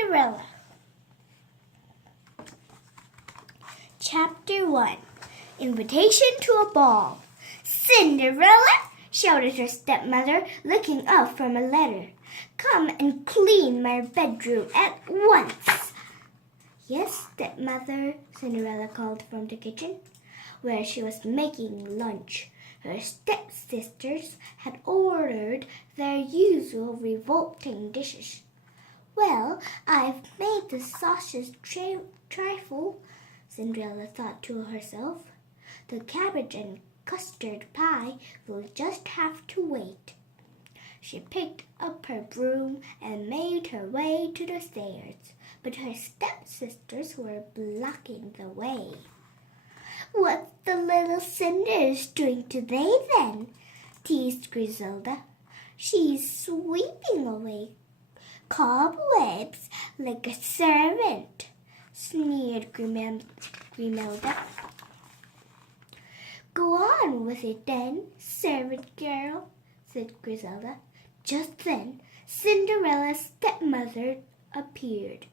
Cinderella. Chapter 1. Invitation to a Ball. Cinderella, shouted her stepmother, looking up from a letter. Come and clean my bedroom at once. Yes, stepmother, Cinderella called from the kitchen, where she was making lunch. Her stepsisters had ordered their usual revolting dishes. Well, I've made the sausage trifle, Cinderella thought to herself. The cabbage and custard pie will just have to wait. She picked up her broom and made her way to the stairs, but her stepsisters were blocking the way. What's the little Cinder's doing today, then? Teased Griselda. She's sweeping away cobwebs like a servant, sneered Grimelda. Go on with it then, servant girl, said Griselda. Just then, Cinderella's stepmother appeared.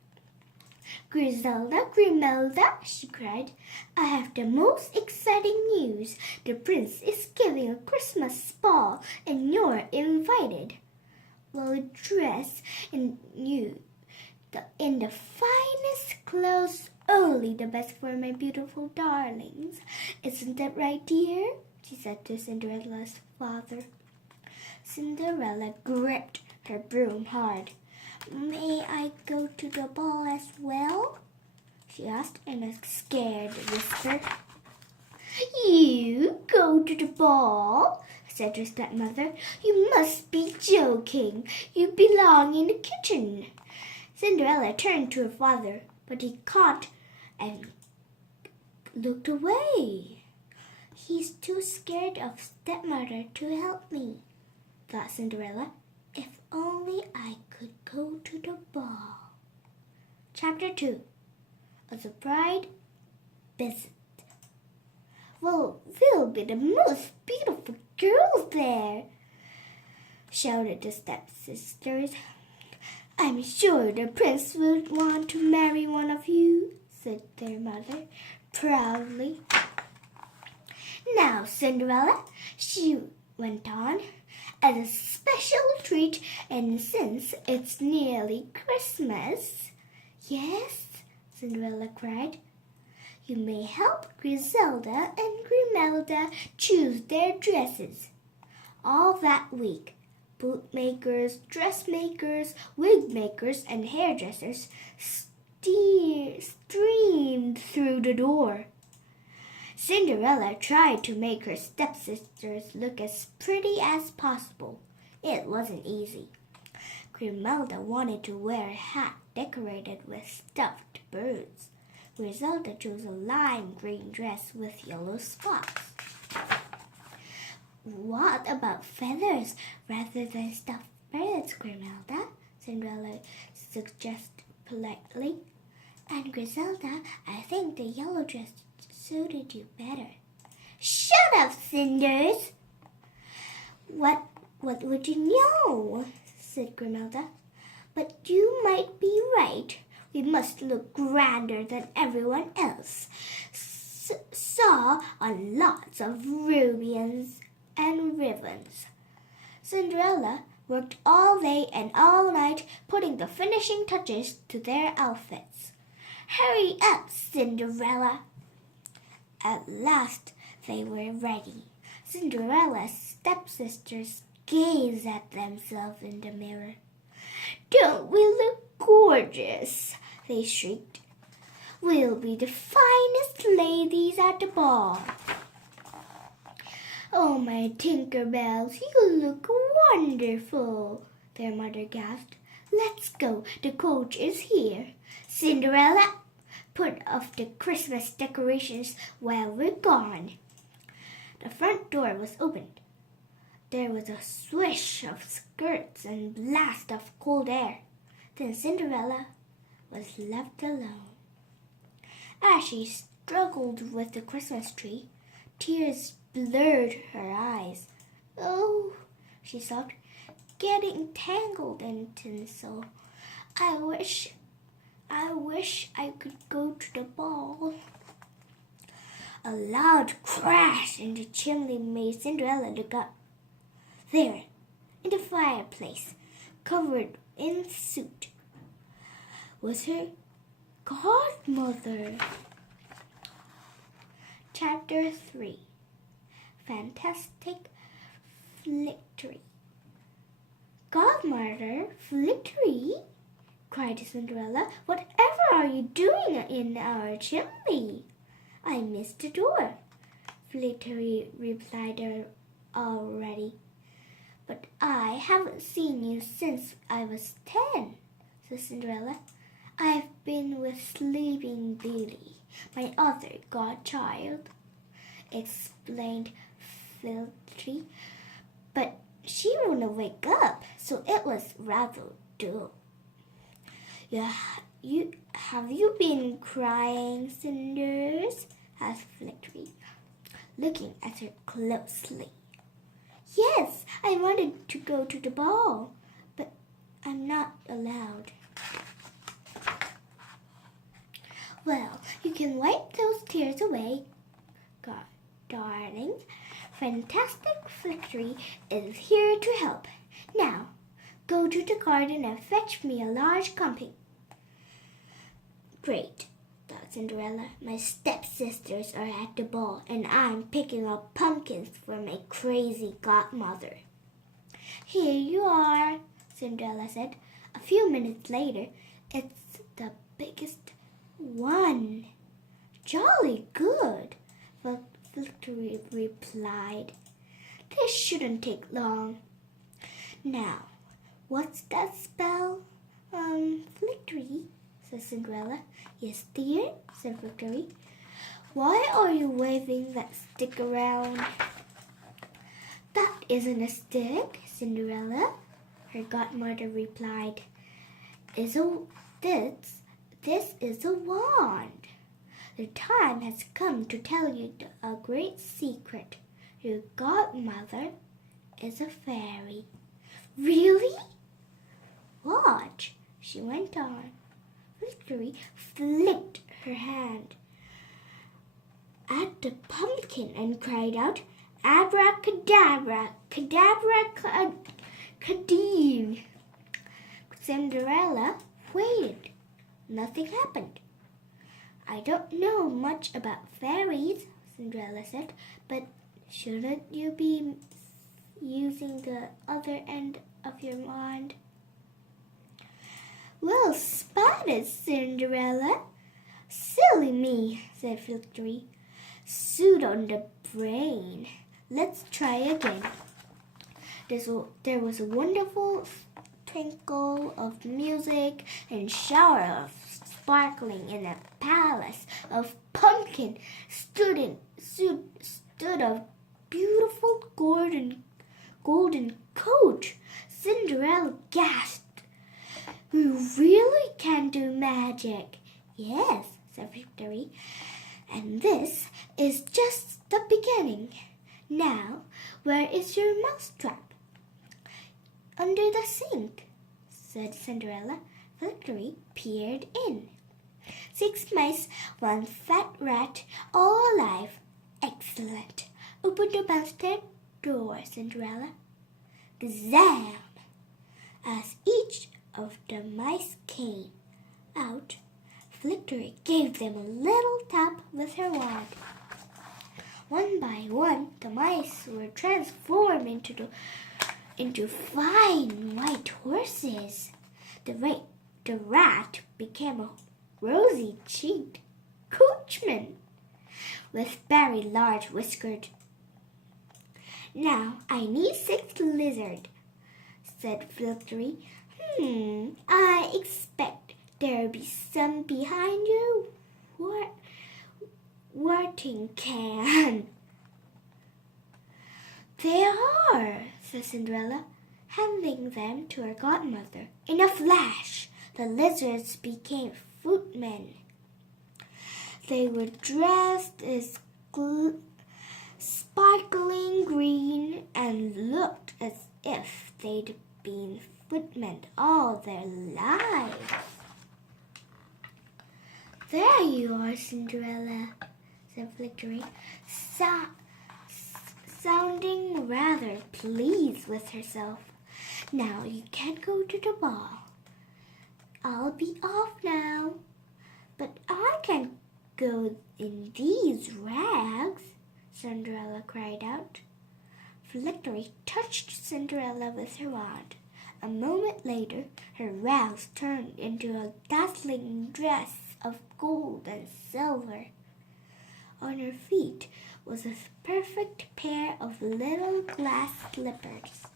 Grimelda, she cried, I have the most exciting news. The prince is giving a Christmas ball and you're invited. We'll dress in the finest clothes, only the best for my beautiful darlings. Isn't that right, dear? She said to Cinderella's father. Cinderella gripped her broom hard. May I go to the ball as well? She asked in a scared whisper. You go to the ball? Said her stepmother. You must be joking. You belong in the kitchen. Cinderella turned to her father, but he caught and looked away. He's too scared of stepmother to help me, thought Cinderella. If only I could go to the ball. Chapter 2. A surprise visit. Well, we'll be the most beautiful girls there, shouted the stepsisters. I'm sure the prince would want to marry one of you, said their mother proudly. Now, Cinderella, she went on, as a special treat, and since it's nearly Christmas. Yes, Cinderella cried. You may help Griselda and Grimelda choose their dresses. All that week, bootmakers, dressmakers, wig makers, and hairdressers streamed through the door. Cinderella tried to make her stepsisters look as pretty as possible. It wasn't easy. Grimelda wanted to wear a hat decorated with stuffed birds. Griselda chose a lime green dress with yellow spots. What about feathers rather than stuffed birds, Grimelda? Cinderella suggested politely. And Griselda, I think the yellow dress suited you better. Shut up, Cinders! What would you know? Said Grimelda. But you might be right. We must look grander than everyone else. Saw on lots of rubies and ribbons. Cinderella worked all day and all night putting the finishing touches to their outfits. Hurry up, Cinderella! At last they were ready. Cinderella's stepsisters gazed at themselves in the mirror. Don't we look gorgeous? They shrieked. We'll be the finest ladies at the ball. Oh, my Tinkerbells, you look wonderful, their mother gasped. Let's go, the coach is here. Cinderella, put off the Christmas decorations while we're gone. The front door was opened. There was a swish of skirts and blast of cold air. Then Cinderella was left alone. As she struggled with the Christmas tree, tears blurred her eyes. Oh, she sobbed, getting tangled in tinsel. I wish wish I could go to the ball." A loud crash in the chimney made Cinderella look up. There, in the fireplace, covered in soot, was her godmother. Chapter 3. Fantastic Victory. "Godmother, Victory!" cried Cinderella. "Whatever are you doing in our chimney?" "I missed the door," Victory replied already. "But I haven't seen you since I was 10, said Cinderella. "I've been with Sleeping Beauty, my other godchild," explained Victory. "But she wouldn't wake up, so it was rather dull." Have you been crying, Cinders?" asked Victory, looking at her closely. "Yes, I wanted to go to the ball, but I'm not allowed." "Well, you can wipe those tears away, darling. Fantastic Victory is here to help. Now, go to the garden and fetch me a large pumpkin." "Great," thought Cinderella. "My stepsisters are at the ball, and I'm picking up pumpkins for my crazy godmother." "Here you are," Cinderella said. A few minutes later, "It's the biggest one." "Jolly good," Victory replied. "This shouldn't take long. Now, what's that spell?" Victory," said Cinderella. "Yes, dear," said Victory. "Why are you waving that stick around?" "That isn't a stick, Cinderella," her godmother replied. This is a wand. The time has come to tell you a great secret. Your godmother is a fairy." "Really?" "Watch," she went on. Victory flicked her hand at the pumpkin and cried out, "Abracadabra, cadabra, cadine." Cinderella waited. Nothing happened. "I don't know much about fairies," Cinderella said, "but shouldn't you be using the other end of your wand?" "Well spotted, Cinderella." "Silly me," said Victory. "Suit on the brain. Let's try again." There was a wonderful twinkle of music and shower of sparkling in a palace of pumpkin stood a beautiful golden coach. Cinderella gasped. "We really can do magic." "Yes," said Victory, "and this is just the beginning. Now, where is your mousetrap?" "Under the sink," said Cinderella. Victory peered in. 6 mice, 1 fat rat, all alive. "Excellent. Open the downstairs door, Cinderella." Gazam! As each of the mice came out, Victory gave them a little tap with her wand. One by one, the mice were transformed into fine white horses. The rat became a rosy-cheeked coachman with very large whiskers. "Now I need 6 lizards," said Victory. I expect there'll be some behind you. Watering can." "There are," said Cinderella, handing them to her godmother. In a flash, the lizards became footmen. They were dressed as sparkling green and looked as if they'd been footmen all their lives. There you are, Cinderella, said Victory, sounding rather pleased with herself. Now you can go to the ball. I'll be off now. But I can't go in these rags, Cinderella cried out. Victory touched Cinderella with her wand. A moment later, her rags turned into a dazzling dress of gold and silver. On her feet was a perfect pair of little glass slippers.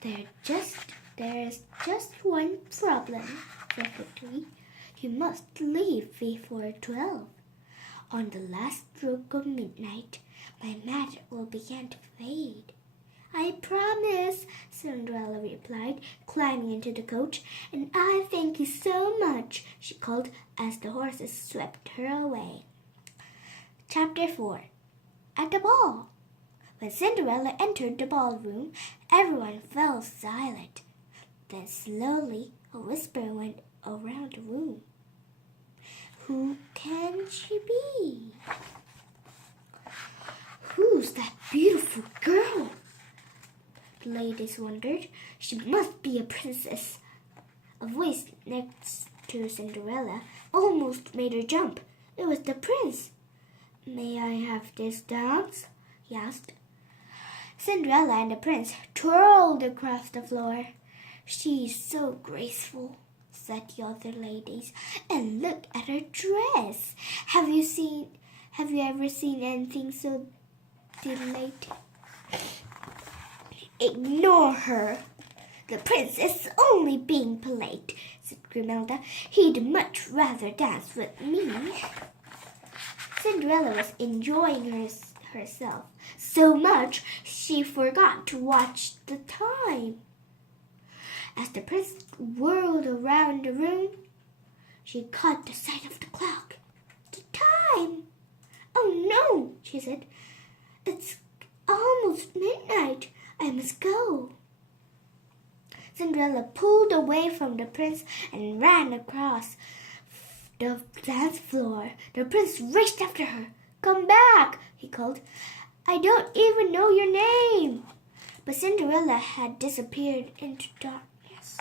There is just one problem, said Victory. You must leave before 12. On the last stroke of midnight, my magic will begin to fade. I promise, Cinderella replied, climbing into the coach. And I thank you so much, she called as the horses swept her away. Chapter 4. At the ball. When Cinderella entered the ballroom, everyone fell silent. Then slowly a whisper went around the room. Who can she be? Who's that beautiful girl? The ladies wondered. She must be a princess. A voice next to Cinderella almost made her jump. It was the prince. May I have this dance? He asked. Cinderella and the prince twirled across the floor. She's so graceful, said the other ladies. And look at her dress. Have you ever seen anything so delightful? Ignore her. The prince is only being polite, said Grimelda. He'd much rather dance with me. Cinderella was enjoying herself so much she forgot to watch the time. As the prince whirled around the room, she caught the sight of the clock. The time! Oh no, she said. It's almost midnight. I must go. Cinderella pulled away from the prince and ran across the dance floor. The prince raced after her. Come back, he called. I don't even know your name. But Cinderella had disappeared into darkness.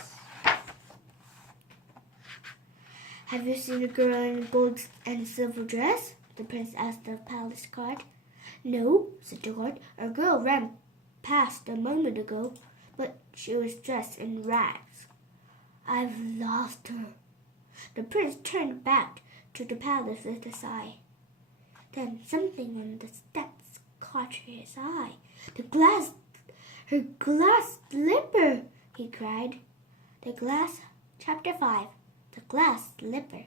Have you seen a girl in a gold and silver dress? The prince asked the palace guard. No, said the guard. A girl ran past a moment ago, but she was dressed in rags. I've lost her. The prince turned back to the palace with a sigh. Then something on the steps caught his eye. Her glass slipper, he cried. Chapter 5. The glass slipper.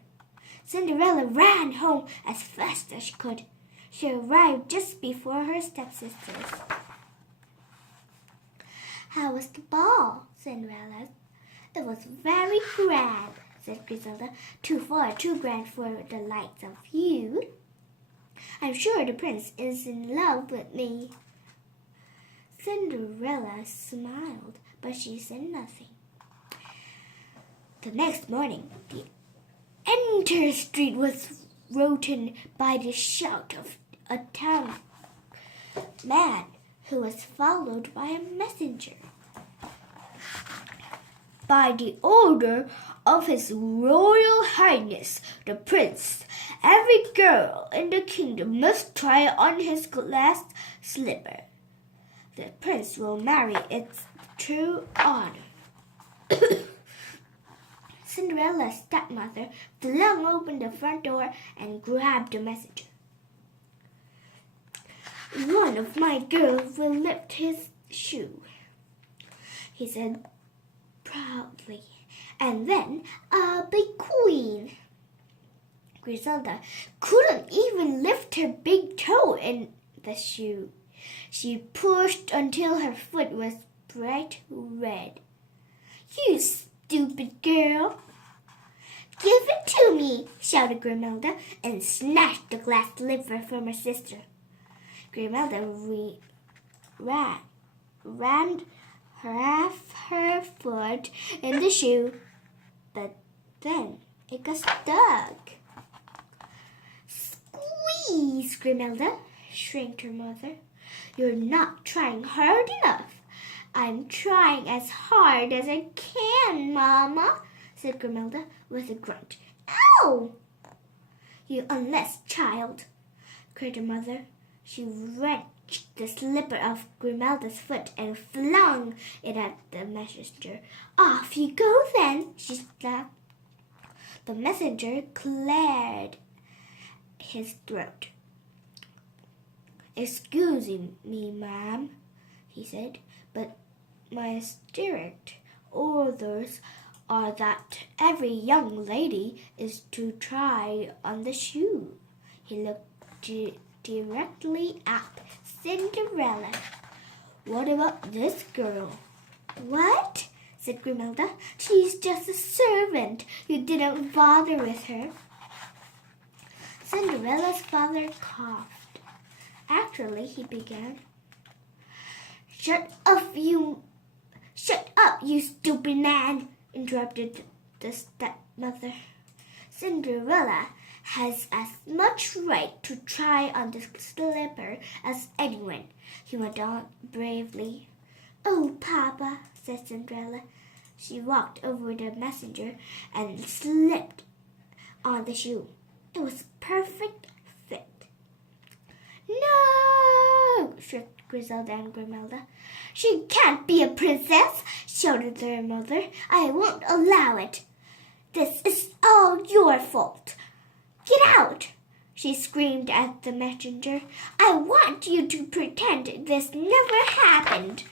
Cinderella ran home as fast as she could. She arrived just before her stepsisters. How was the ball? Cinderella. It was very grand, said Griselda. Too grand for the likes of you. I'm sure the prince is in love with me. Cinderella smiled, but she said nothing. The next morning, the entire street was rooted by the shout of a town man who was followed by a messenger. By the order of His Royal Highness the Prince, every girl in the kingdom must try on his glass slipper. The prince will marry its true honor. Cinderella's stepmother flung open the front door and grabbed the messenger. One of my girls will lift his shoe, he said proudly, and then I'll be queen. Griselda couldn't even lift her big toe in the shoe. She pushed until her foot was bright red. You stupid girl! Give it to me, shouted Griselda, and snatched the glass slipper from her sister. Griselda rammed half her foot in the shoe, but then it got stuck. Please, Grimelda, shrieked her mother. You're not trying hard enough. I'm trying as hard as I can, Mama, said Grimelda with a grunt. Ow! You unless child, cried her mother. She wrenched the slipper off Grimelda's foot and flung it at the messenger. Off you go then, she snapped. The messenger cleared his throat. Excuse me, ma'am, he said, but my strict orders are that every young lady is to try on the shoe. He looked directly at Cinderella. What about this girl? What? Said Grimelda. She's just a servant. You didn't bother with her. Cinderella's father coughed. Actually, he began. Shut up, you stupid man, interrupted the stepmother. Cinderella has as much right to try on the slipper as anyone, he went on bravely. Oh, Papa, said Cinderella. She walked over the messenger and slipped on the shoe. It was a perfect fit. No! shrieked Griselda and Grimelda. She can't be a princess, shouted their mother. I won't allow it. This is all your fault. Get out! She screamed at the messenger. I want you to pretend this never happened.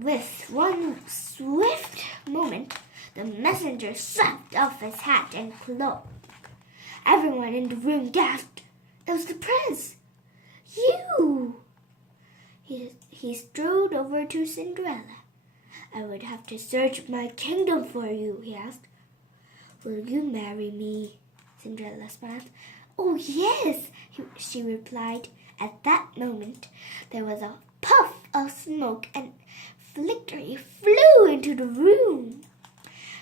With one swift movement, the messenger swept off his hat and cloak. Everyone in the room gasped. It was the prince. You! He strode over to Cinderella. I would have to search my kingdom for you, he asked. Will you marry me? Cinderella smiled. Oh, yes, she replied. At that moment, there was a puff of smoke and Victory flew into the room.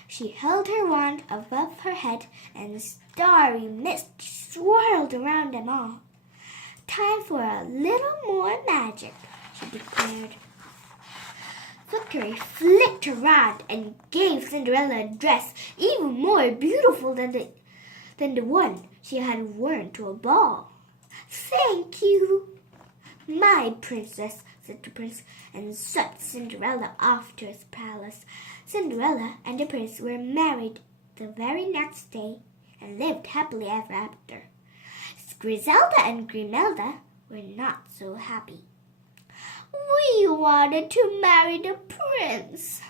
She held her wand above her head and starry mist swirled around them all. Time for a little more magic, she declared. Victory flicked around and gave Cinderella a dress even more beautiful than the one she had worn to a ball. Thank you, my princess, said the prince, and swept Cinderella off to his palace. Cinderella and the prince were married the very next day and lived happily ever after. Griselda and Grimelda were not so happy. We wanted to marry the prince.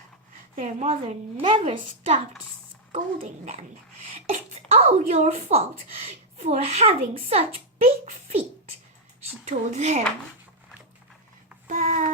Their mother never stopped scolding them. It's all your fault for having such big feet, she told them. Bye.